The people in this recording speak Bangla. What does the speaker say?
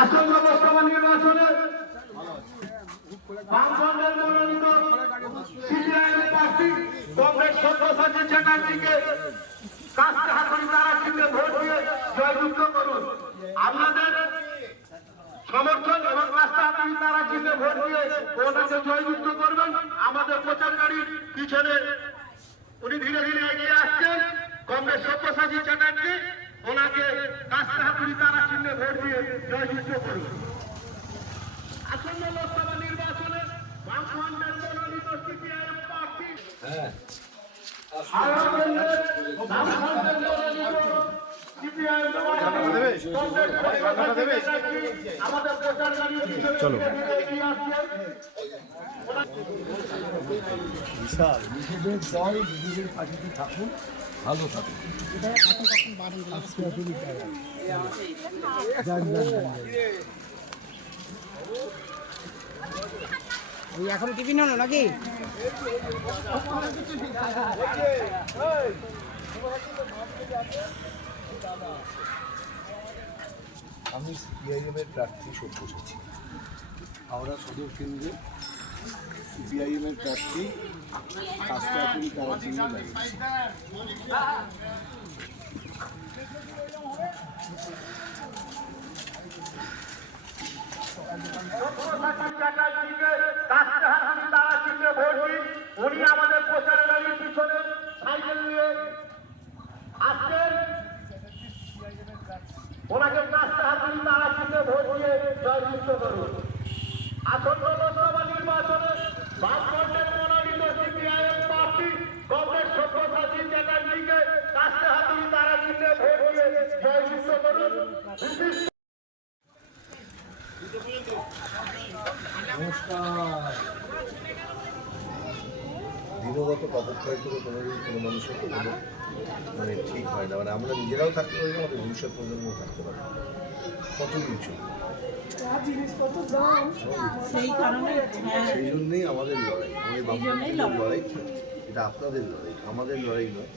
আসন্ন লোকসভা নির্বাচনে বামফ্রন্টের মনোনীত সিপিআইএম প্রার্থী কংগ্রেস ভোট দিয়ে জয়যুক্ত করুন। আপনাদের সমর্থন এবং রাস্তা হাতুড়ি তারা চিহ্নে ভোট দিয়ে ওনাকে জয়যুক্ত করবেন। আমাদের প্রচারকারীর পিছনে উনি ধীরে ধীরে এগিয়ে আসছেন। কংগ্রেস সব্যসাচী চ্যাটার্জি ওনাকে কাস্তে হাতুড়ি তারা চিহ্নে ভোট দিয়ে জয়যুক্ত করুন আসন্ন লোকসভা নির্বাচনে বামফ্রন্টের মনোনীত সিপিআইএম প্রার্থী বামফ্রন্টের মনোনীত সিপিআইএম আমাদের প্রচারকারী চলো। বিশাল। নিজেদের দল নিজেদের পার্টিতে থাকুন। ভালো থাকুন। যান, যান, যান, ওই এখন টিফিন হলো নাকি? আমি সিপিআইএম এর প্রার্থী সব বসেছি হাওড়া সদর কেন্দ্রে সিপিআইএম এর প্রার্থী কাস্তাপুরি তারা দাঁড়িয়েছে চ্যাটার্জিকে কাস্তে হাতুড়ি তারা চিহ্নে ভোট দিন উনি আমাদের প্রচারকারীর পিছনে সাইকেল নিয়ে আসছেন ওনাকে কাস্তে হাতুড়ি তারা চিহ্নে ভোট দিয়ে জয়যুক্ত করুন আসন্ন লোকসভা নির্বাচনে বামফ্রন্টের মনোনীত সিপিআইএম প্রার্থী কংগ্রেস সব্যসাচী চ্যাটার্জিকে কাস্তে হাতুড়ি তারা চিহ্নে ভোট দিয়ে জয়যুক্ত করুন বিশিষ্ট নমস্কার দিনগত অপক্ষয় করে কোনোদিন কোনো মানুষের কোনো মানে ঠিক হয় না। মানে আমরা নিজেরাও থাকতে পারি না আমাদের ভবিষ্যৎ প্রজন্ম থাকতে পারি। কতদিন চলবে? সেই জন্যই আমাদের লড়াই। আমাদের লড়াই। এটা আপনাদের লড়াই আমাদের লড়াই নয়।